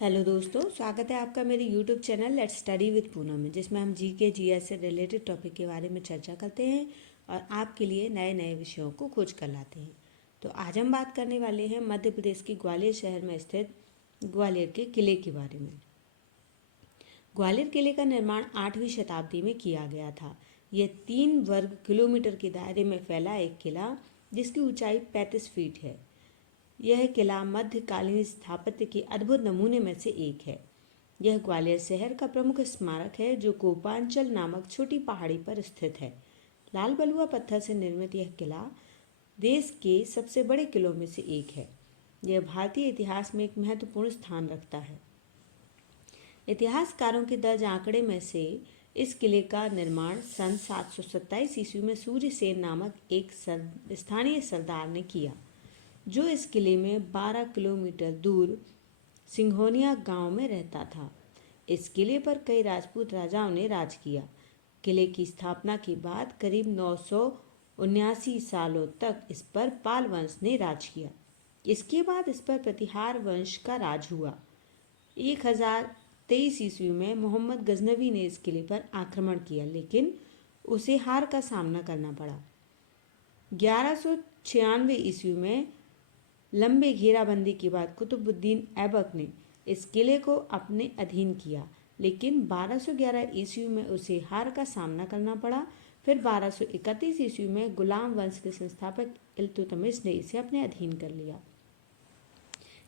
Hello दोस्तों, स्वागत है आपका मेरे YouTube channel let's study with Poonam में, जिसमें हम जीके जीएस से रिलेटेड टॉपिक के बारे में चर्चा करते हैं और आपके लिए नए नए विषयों को खोज कर लाते हैं। तो आज हम बात करने वाले हैं मध्य प्रदेश के ग्वालियर शहर में स्थित ग्वालियर के किले के बारे में। ग्वालियर किले का निर्माण 8वीं शताब्दी में किया गया था। यह 3 वर्ग किलोमीटर के दायरे में फैला एक किला जिसकी ऊंचाई 35 फीट है। यह किला मध्यकालीन स्थापत्य के अद्भुत नमूने में से एक है। यह ग्वालियर शहर का प्रमुख स्मारक है जो कोपांचल नामक छोटी पहाड़ी पर स्थित है। लाल बलुआ पत्थर से निर्मित यह किला देश के सबसे बड़े किलों में से एक है। यह भारतीय इतिहास में एक महत्वपूर्ण स्थान रखता है। इतिहासकारों के दर्ज आंकड़े में से इस किले का निर्माण सन 727 ईस्वी में सूर्यसेन नामक एक स्थानीय सरदार ने किया, जो इस किले में 12 किलोमीटर दूर सिंघोनिया गांव में रहता था। इस किले पर कई राजपूत राजाओं ने राज किया। किले की स्थापना के बाद करीब 979 सालों तक इस पर पाल वंश ने राज किया। इसके बाद इस पर प्रतिहार वंश का राज हुआ। 1023 ईस्वी में मोहम्मद गजनवी ने इस किले पर आक्रमण किया, लेकिन उसे हार का सामना करना पड़ा। 1196 ईस्वी में लंबे घेराबंदी के बाद कुतुबुद्दीन ऐबक ने इस किले को अपने अधीन किया, लेकिन 1211 ईस्वी में उसे हार का सामना करना पड़ा। फिर 1231 ईस्वी में गुलाम वंश के संस्थापक इल्तुतमिश ने इसे अपने अधीन कर लिया।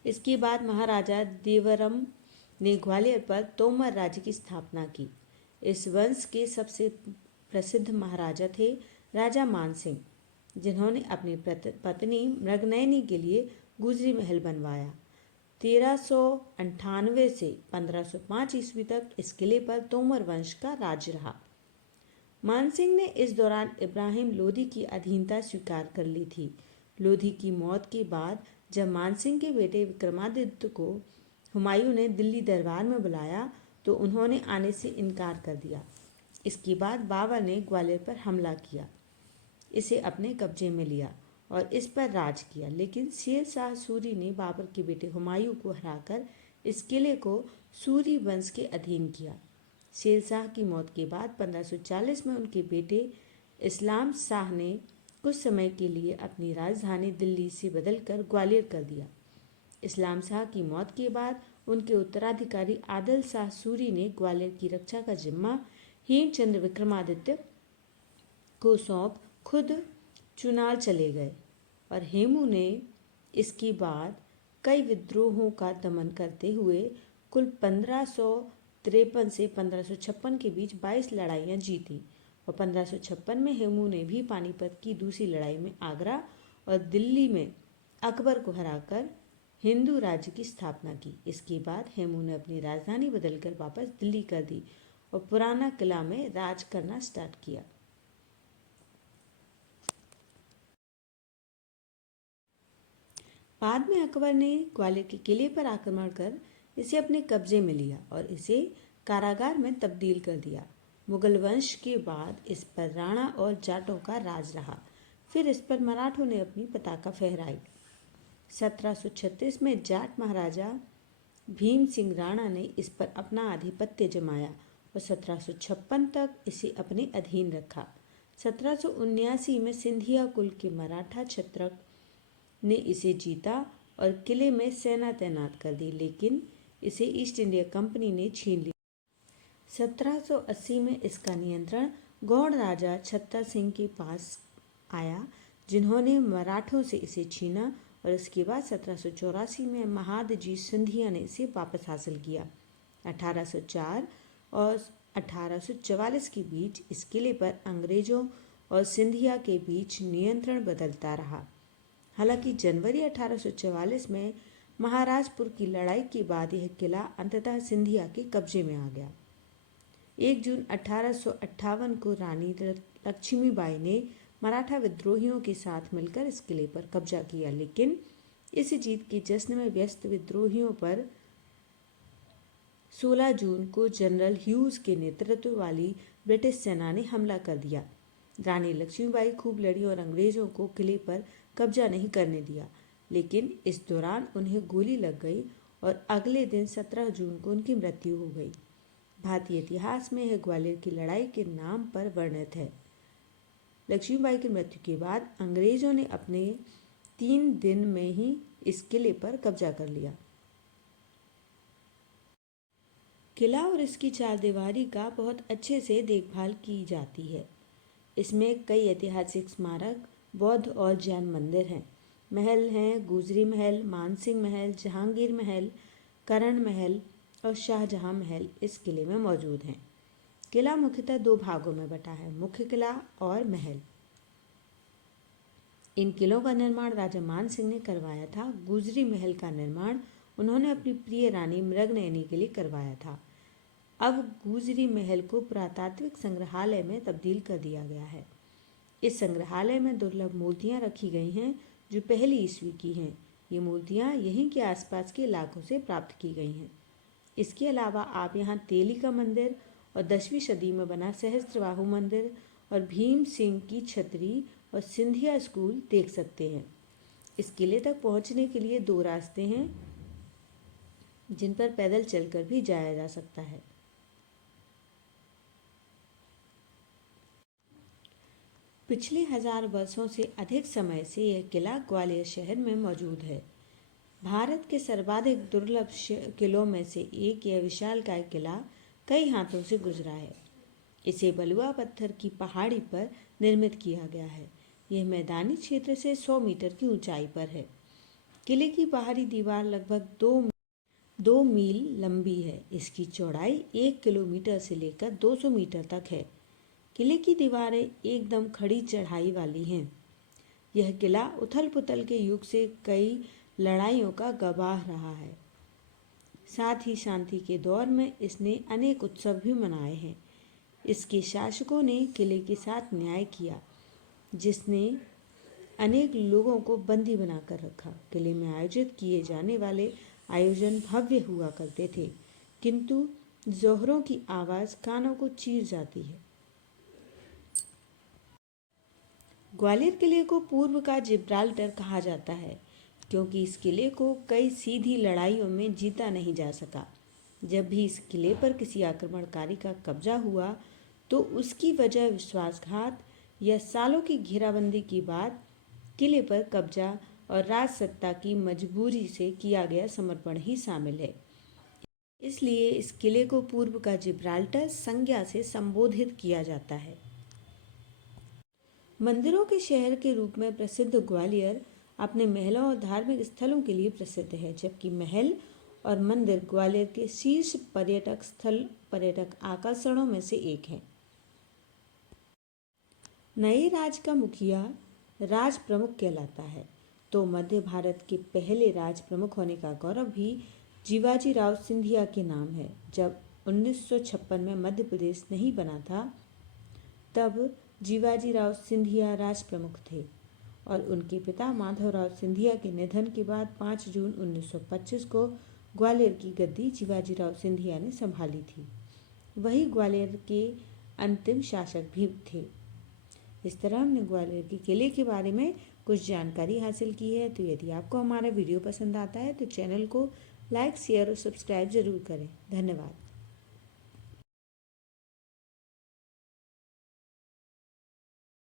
इसके बाद महाराजा देवरम ने ग्वालियर पर तोमर राज्य की स्थापना की। इस वंश के सबसे प्रसिद्ध महाराजा थे राजा मानसिंह, जिन्होंने अपनी पत्नी मृगनयनी के लिए गुजरी महल बनवाया। 1398 से 1505 ईस्वी तक इस किले पर तोमर वंश का राज रहा। मानसिंह ने इस दौरान इब्राहिम लोदी की अधीनता स्वीकार कर ली थी। लोधी की मौत के बाद जब मानसिंह के बेटे विक्रमादित्य को हुमायूं ने दिल्ली दरबार में बुलाया तो उन्होंने आने से इनकार कर दिया। इसके बाद बाबर ने ग्वालियर पर हमला किया, इसे अपने कब्जे में लिया और इस पर राज किया, लेकिन शेर शाह सूरी ने बाबर के बेटे हुमायूं को हराकर इस किले को सूरी वंश के अधीन किया। शेर शाह की मौत के बाद 1540 में उनके बेटे इस्लाम शाह ने कुछ समय के लिए अपनी राजधानी दिल्ली से बदलकर ग्वालियर कर दिया। इस्लाम शाह की मौत के बाद उनके उत्तराधिकारी आदिल शाह सूरी ने ग्वालियर की रक्षा का जिम्मा हेमचंद्र विक्रमादित्य को सौंप खुद चुनाल चले गए और हेमू ने इसके बाद कई विद्रोहों का दमन करते हुए कुल 1553 से 1556 के बीच 22 लड़ाइयाँ जीती और 1556 में हेमू ने भी पानीपत की दूसरी लड़ाई में आगरा और दिल्ली में अकबर को हराकर हिंदू राज्य की स्थापना की। इसके बाद हेमू ने अपनी राजधानी बदलकर वापस दिल्ली कर दी और पुराना किला में राज करना स्टार्ट किया। बाद में अकबर ने ग्वालियर के किले पर आक्रमण कर इसे अपने कब्जे में लिया और इसे कारागार में तब्दील कर दिया। मुगल वंश के बाद इस पर राणा और जाटों का राज रहा। फिर इस पर मराठों ने अपनी पताका फहराई। 1736 में जाट महाराजा भीम सिंह राणा ने इस पर अपना आधिपत्य जमाया और 1756 तक इसे अपने अधीन रखा। 1779 में सिंधिया कुल के मराठा क्षत्रप ने इसे जीता और किले में सेना तैनात कर दी, लेकिन इसे ईस्ट इंडिया कंपनी ने छीन लिया। 1780 में इसका नियंत्रण गौड़ राजा छत्तर सिंह के पास आया, जिन्होंने मराठों से इसे छीना और इसके बाद 1784 में महादजी सिंधिया ने इसे वापस हासिल किया। 1804 और 1844 के बीच इस किले पर अंग्रेजों और सिंधिया के बीच नियंत्रण बदलता रहा। हालांकि जनवरी 1844 में महाराजपुर की लड़ाई के बाद यह किला अंततः सिंधिया के कब्जे में आ गया। 1 जून 1858 को रानी लक्ष्मीबाई ने मराठा विद्रोहियों के साथ मिलकर इस किले पर कब्जा किया, लेकिन इस जीत के जश्न में व्यस्त विद्रोहियों पर 16 जून को जनरल ह्यूज के नेतृत्व वाली ब्रिटिश सेना ने हमला कर दिया। रानी लक्ष्मीबाई खूब लड़ी और अंग्रेजों को किले पर कब्जा नहीं करने दिया, लेकिन इस दौरान उन्हें गोली लग गई और अगले दिन 17 जून को उनकी मृत्यु हो गई। भारतीय इतिहास में यह ग्वालियर की लड़ाई के नाम पर वर्णित है। लक्ष्मीबाई की मृत्यु के बाद अंग्रेजों ने अपने 3 दिन में ही इस किले पर कब्जा कर लिया। किला और इसकी चारदीवारी का बहुत अच्छे से देखभाल की जाती है। इसमें कई ऐतिहासिक स्मारक, बौद्ध और जैन मंदिर हैं। महल हैं गुजरी महल, मानसिंह महल, जहांगीर महल, करण महल और शाहजहां महल इस किले में मौजूद हैं। किला मुख्यतः 2 भागों में बटा है, मुख्य किला और महल। इन किलों का निर्माण राजा मान सिंह ने करवाया था। गुजरी महल का निर्माण उन्होंने अपनी प्रिय रानी मृगनयनी के लिए करवाया था। अब गुजरी महल को पुरातात्विक संग्रहालय में तब्दील कर दिया गया है। इस संग्रहालय में दुर्लभ मूर्तियां रखी गई हैं जो पहली ईस्वी की हैं। ये मूर्तियां यहीं के आसपास के इलाकों से प्राप्त की गई हैं। इसके अलावा आप यहाँ तेली का मंदिर और 10वीं सदी में बना सहस्त्रबाहु मंदिर और भीम सिंह की छतरी और सिंधिया स्कूल देख सकते हैं। इस किले तक पहुँचने के लिए 2 रास्ते हैं जिन पर पैदल चलकर भी जाया जा सकता है। पिछले 1000 वर्षों से अधिक समय से यह किला ग्वालियर शहर में मौजूद है। भारत के सर्वाधिक दुर्लभ किलों में से एक यह विशालकाय किला कई हाथों से गुजरा है। इसे बलुआ पत्थर की पहाड़ी पर निर्मित किया गया है। यह मैदानी क्षेत्र से 100 मीटर की ऊंचाई पर है। किले की बाहरी दीवार लगभग 2 मील लंबी है। इसकी चौड़ाई 1 किलोमीटर से लेकर 200 मीटर तक है। किले की दीवारें एकदम खड़ी चढ़ाई वाली हैं। यह किला उथल पुथल के युग से कई लड़ाइयों का गवाह रहा है। साथ ही शांति के दौर में इसने अनेक उत्सव भी मनाए हैं। इसके शासकों ने किले के साथ न्याय किया, जिसने अनेक लोगों को बंदी बनाकर रखा। किले में आयोजित किए जाने वाले आयोजन भव्य हुआ करते थे, किंतु जोहरों की आवाज़ कानों को चीर जाती है। ग्वालियर किले को पूर्व का जिब्राल्टर कहा जाता है, क्योंकि इस किले को कई सीधी लड़ाइयों में जीता नहीं जा सका। जब भी इस किले पर किसी आक्रमणकारी का कब्जा हुआ तो उसकी वजह विश्वासघात या सालों की घेराबंदी के बाद किले पर कब्जा और राजसत्ता की मजबूरी से किया गया समर्पण ही शामिल है। इसलिए इस किले को पूर्व का जिब्राल्टर संज्ञा से संबोधित किया जाता है। मंदिरों के शहर के रूप में प्रसिद्ध ग्वालियर अपने महलों और धार्मिक स्थलों के लिए प्रसिद्ध है, जबकि महल और मंदिर ग्वालियर के शीर्ष पर्यटक आकर्षणों में से एक है। नए राज का मुखिया राज प्रमुख कहलाता है, तो मध्य भारत के पहले राज प्रमुख होने का गौरव भी जीवाजी राव सिंधिया के नाम है। जब 1956 में मध्य प्रदेश नहीं बना था, तब जीवाजी राव सिंधिया राज प्रमुख थे और उनके पिता माधवराव सिंधिया के निधन के बाद 5 जून 1925 को ग्वालियर की गद्दी जीवाजी राव सिंधिया ने संभाली थी। वही ग्वालियर के अंतिम शासक भी थे। इस तरह हमने ग्वालियर के किले के बारे में कुछ जानकारी हासिल की है। तो यदि आपको हमारा वीडियो पसंद आता है तो चैनल को लाइक, शेयर और सब्सक्राइब जरूर करें। धन्यवाद।